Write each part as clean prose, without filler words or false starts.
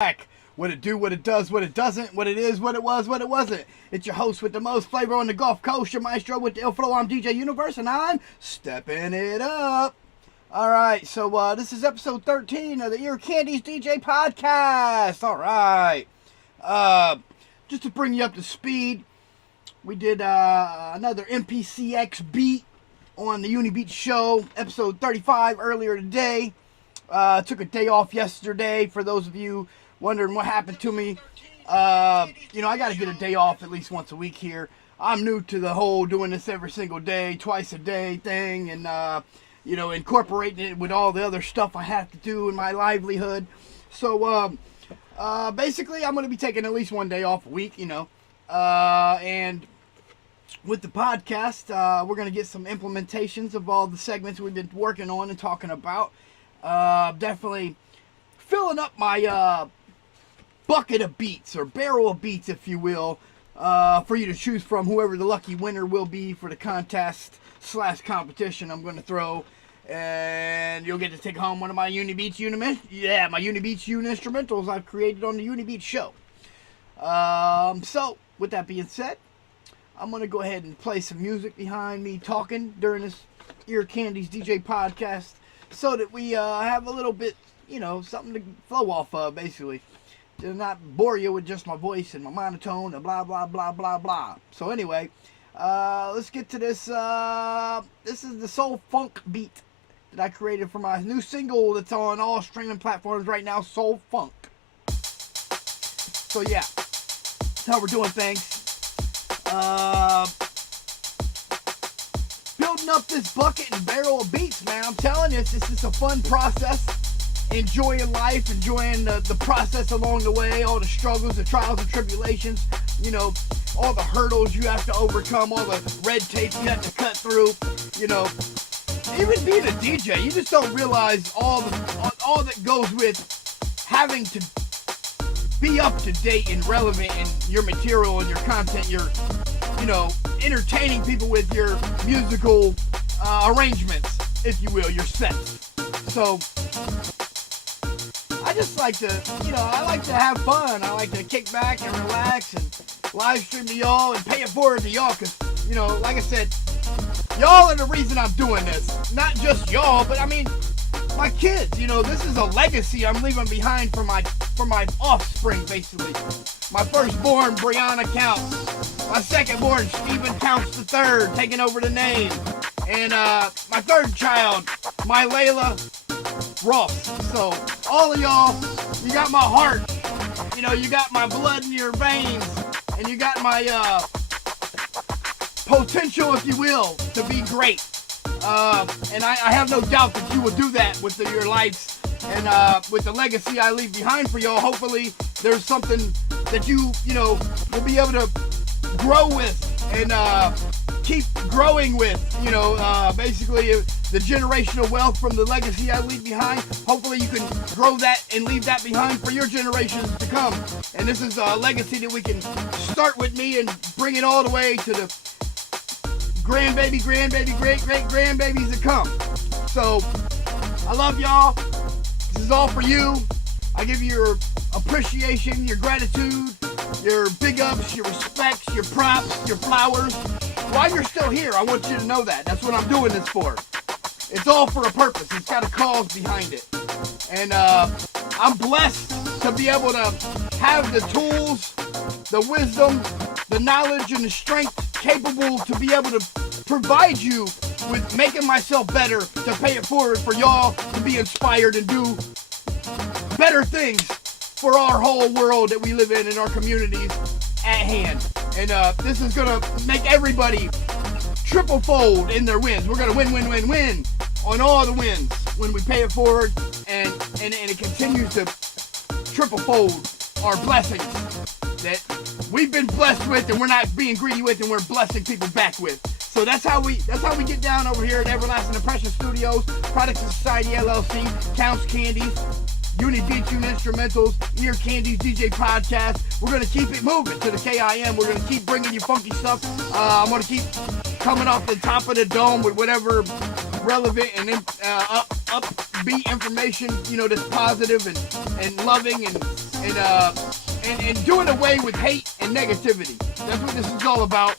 back. What it do, what it does, what it doesn't, what it is, what it was, what it wasn't. It's your host with the most flavor on the Gulf Coast, your maestro with the ill flow. I'm DeeJayUniverse, and I'm stepping it up. All right, so this is episode 13 of the Candies DJ podcast. All right, just to bring you up to speed, we did another MPCX beat on the Uni Beat show, episode 35 earlier today. Took a day off yesterday. For those of you wondering what happened to me, I got to get a day off at least once a week here. I'm new to the whole doing this every single day, twice a day thing, and incorporating it with all the other stuff I have to do in my livelihood. So basically, I'm going to be taking at least one day off a week, and with the podcast, we're going to get some implementations of all the segments we've been working on and talking about. Definitely filling up my bucket of beats, or barrel of beats, if you will, for you to choose from, whoever the lucky winner will be for the contest / competition I'm going to throw. And you'll get to take home one of my Uni Beats instrumentals I've created on the Uni Beats show. So, with that being said, I'm going to go ahead and play some music behind me talking during this Ear Candies DJ podcast, so that we have a little bit, something to flow off of, basically. To not bore you with just my voice and my monotone and blah, blah, blah, blah, blah. So anyway, let's get to this. This is the soul funk beat that I created for my new single that's on all streaming platforms right now, Soul Funk. So yeah, that's how we're doing things. Building up this bucket and barrel of beats, man. I'm telling you, it's just a fun process. Enjoying life, enjoying the process along the way, all the struggles, the trials and tribulations, all the hurdles you have to overcome, all the red tape you have to cut through, Even being a DJ, you just don't realize all that goes with having to be up to date and relevant in your material and your content. You're, entertaining people with your musical arrangements, if you will, your sets. So I just like to, I like to have fun. I like to kick back and relax and live stream to y'all and pay it forward to y'all, because, like I said, y'all are the reason I'm doing this. Not just y'all, but I mean, my kids. This is a legacy I'm leaving behind for my offspring, basically. My firstborn, Brianna Counts. My secondborn, Stephen Counts III, taking over the name. And my third child, my Layla Ross. So, all of y'all, you got my heart. You got my blood in your veins. And you got my potential, if you will, to be great. And I have no doubt that you will do that with your lives. And with the legacy I leave behind for y'all, hopefully there's something that you will be able to grow with and keep growing with. Basically the generational wealth from the legacy I leave behind. Hopefully you can grow that and leave that behind for your generations to come. And this is a legacy that we can start with me and bring it all the way to the grandbaby, great-great-grandbabies to come. So, I love y'all. This is all for you. I give you your appreciation, your gratitude, your big ups, your respects, your props, your flowers. While you're still here, I want you to know that. That's what I'm doing this for. It's all for a purpose. It's got a cause behind it. And I'm blessed to be able to have the tools, the wisdom, the knowledge, and the strength capable to be able to provide you with making myself better, to pay it forward for y'all to be inspired and do better things for our whole world that we live in our communities at hand. And this is gonna make everybody triple fold in their wins. We're gonna win on all the wins when we pay it forward, and it continues to triple fold our blessings that we've been blessed with, and we're not being greedy with, and we're blessing people back with. So that's how we get down over here at Everlasting Impression Studios, Products of Society LLC, Counts Candies, Uni Beats Instrumentals, Ear Candies DJ Podcast. We're gonna keep it moving to the KIM. We're gonna keep bringing you funky stuff. I'm gonna keep coming off the top of the dome with whatever relevant and upbeat information, that's positive and loving and and doing away with hate and negativity. That's what this is all about.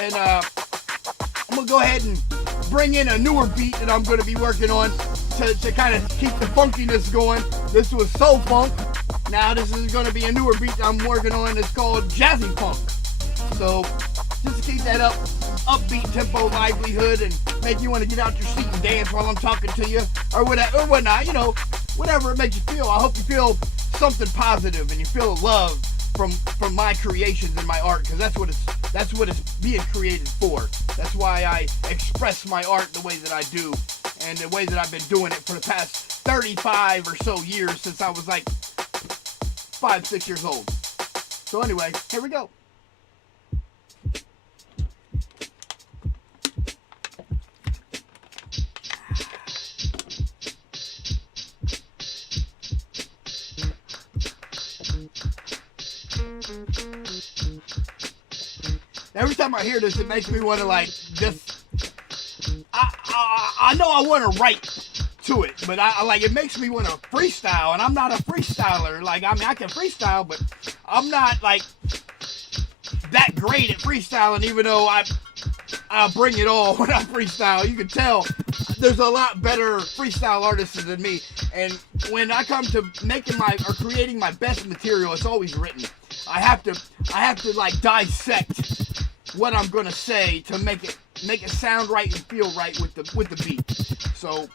And I'm gonna go ahead and bring in a newer beat that I'm gonna be working on to kind of keep the funkiness going. This was soul funk. Now this is gonna be a newer beat that I'm working on. It's called jazzy funk. So just to keep that upbeat tempo, livelihood, and make you want to get out your seat and dance while I'm talking to you, or whatnot, you know, whatever it makes you feel. I hope you feel something positive and you feel love from my creations and my art, because that's what it's being created for. That's why I express my art the way that I do, and the way that I've been doing it for the past 35 or so years, since I was like 5-6 years old. So anyway, here we go. Every time I hear this, it makes me want to like just. I know I want to write to it, but I like it makes me want to freestyle, and I'm not a freestyler. Like, I mean, I can freestyle, but I'm not like that great at freestyling. Even though I bring it all when I freestyle, you can tell there's a lot better freestyle artists than me. And when I come to making or creating my best material, it's always written. I have to like dissect what I'm gonna say to make it sound right and feel right with the beat. So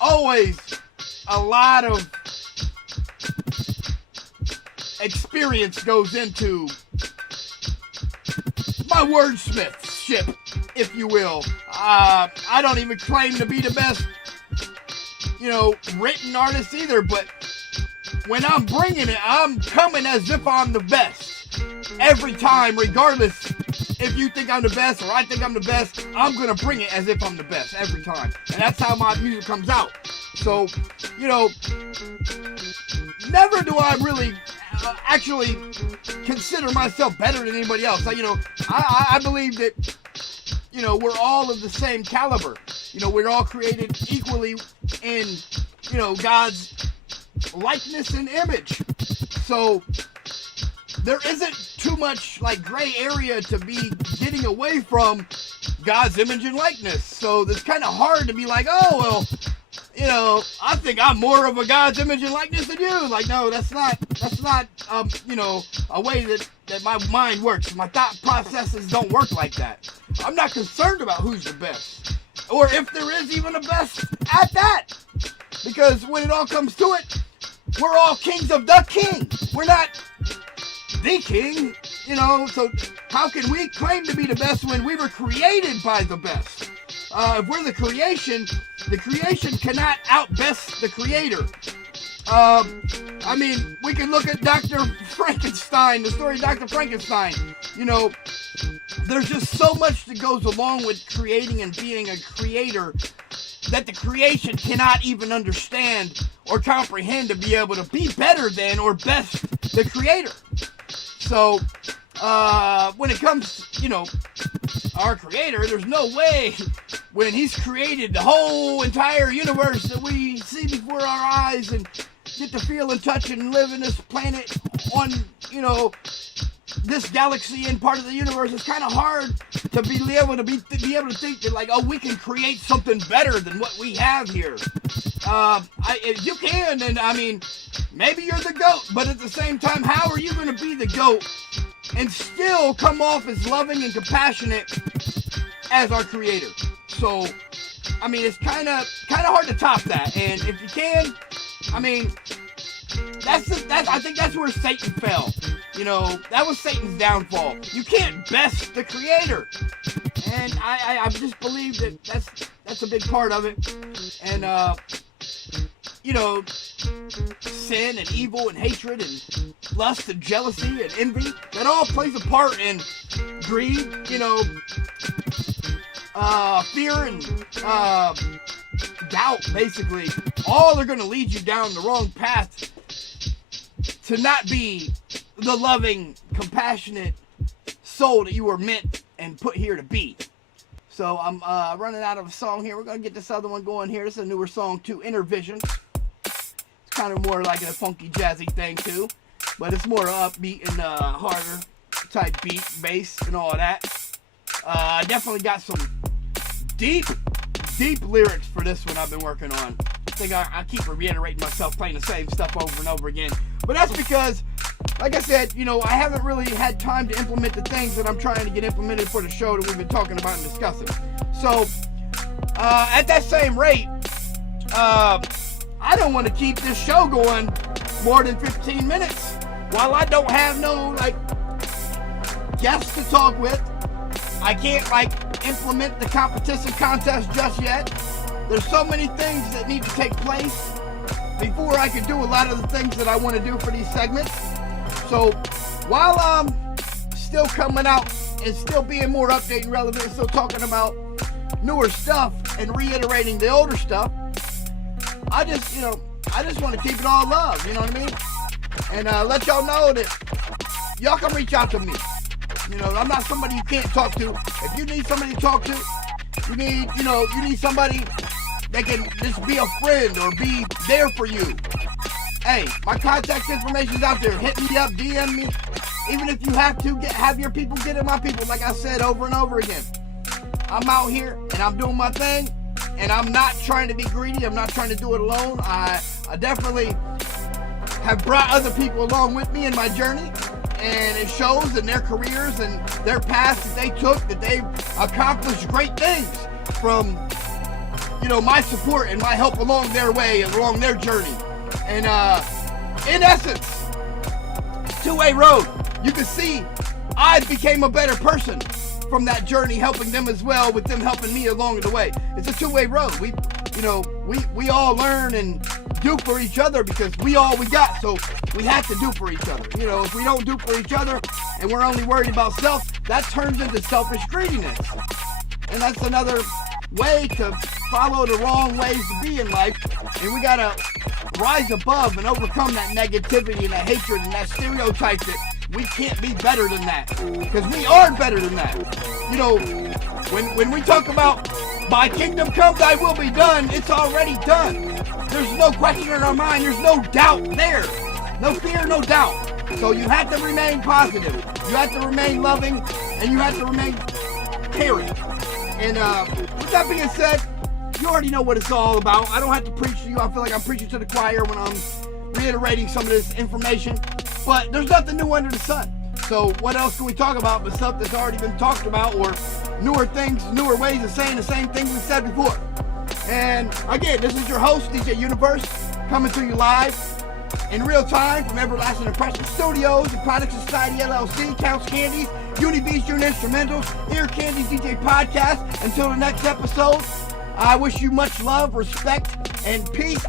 always a lot of experience goes into my wordsmithship, if you will. I don't even claim to be the best, written artist either, but when I'm bringing it, I'm coming as if I'm the best. Every time, regardless if you think I'm the best or I think I'm the best, I'm going to bring it as if I'm the best every time. And that's how my music comes out. So, never do I really actually consider myself better than anybody else. I believe that, we're all of the same caliber. We're all created equally in, God's likeness and image. So there isn't too much like gray area to be getting away from God's image and likeness. So it's kind of hard to be like, oh, well, I think I'm more of a God's image and likeness than you. Like, no, that's not, a way that my mind works. My thought processes don't work like that. I'm not concerned about who's the best, or if there is even a best at that. Because when it all comes to it, we're all kings of the king. We're not the king, so how can we claim to be the best when we were created by the best? If we're the creation cannot outbest the creator. We can look at Dr. Frankenstein, the story of Dr. Frankenstein. There's just so much that goes along with creating and being a creator that the creation cannot even understand or comprehend to be able to be better than or best the creator. So, when it comes, our creator, there's no way when he's created the whole entire universe that we see before our eyes and get to feel and touch and live in this planet on, this galaxy and part of the universe. It's kind of hard to be able to think that, like, oh, we can create something better than what we have here. If you can, then maybe you're the GOAT, but at the same time, how are you going to be the GOAT and still come off as loving and compassionate as our creator? So, it's kind of hard to top that. And if you can, I think that's where Satan fell. That was Satan's downfall. You can't best the creator. And I just believe that that's a big part of it. And, sin and evil and hatred and lust and jealousy and envy, that all plays a part in greed, fear and doubt, basically. All are going to lead you down the wrong path to not be the loving, compassionate soul that you were meant and put here to be. So I'm running out of a song here. We're going to get this other one going here. This is a newer song too, Inner Vision. It's kind of more like a funky, jazzy thing too. but it's more upbeat and harder type beat, bass, and all that. Definitely got some deep lyrics for this one I've been working on. I think I keep reiterating myself, playing the same stuff over and over again. But that's because, like I said, I haven't really had time to implement the things that I'm trying to get implemented for the show that we've been talking about and discussing. So, at that same rate, I don't want to keep this show going more than 15 minutes while I don't have no, guests to talk with. I can't, implement the competition contest just yet. There's so many things that need to take place before I can do a lot of the things that I want to do for these segments. So while I'm still coming out and still being more updated and relevant, still talking about newer stuff and reiterating the older stuff, I just want to keep it all love, you know what I mean? And let y'all know that y'all can reach out to me. I'm not somebody you can't talk to. If you need somebody to talk to, you need somebody that can just be a friend or be there for you. Hey, my contact information's out there. Hit me up, DM me. Even if you have to have your people get in my people, like I said over and over again. I'm out here and I'm doing my thing, and I'm not trying to be greedy. I'm not trying to do it alone. I definitely have brought other people along with me in my journey, and it shows in their careers and their paths that they took, that they've accomplished great things from, my support and my help along their way, along their journey. And in essence, two-way road. You can see I became a better person from that journey, helping them as well, with them helping me along the way. It's a two-way road. We all learn and do for each other because we all we got, so we have to do for each other. If we don't do for each other and we're only worried about self, that turns into selfish greediness. And that's another way to follow the wrong ways to be in life. And we gotta rise above and overcome that negativity and that hatred and that stereotype that we can't be better than that, because we are better than that. When we talk about "Thy kingdom come, thy will be done," it's already done. There's no question in our mind. There's no doubt there. No fear, no doubt. So you have to remain positive. You have to remain loving, and you have to remain caring. And with that being said, you already know what it's all about. I don't have to preach to you. I feel like I'm preaching to the choir when I'm reiterating some of this information. But there's nothing new under the sun. So what else can we talk about but stuff that's already been talked about, or newer things, newer ways of saying the same things we said before? And again, this is your host, DeeJayUniverse, coming to you live in real time from Everlasting Impression Studios, the Product Society LLC, Counts Candies, Unibeats, June Instrumentals, Ear Candies DJ Podcast. Until the next episode, I wish you much love, respect, and peace.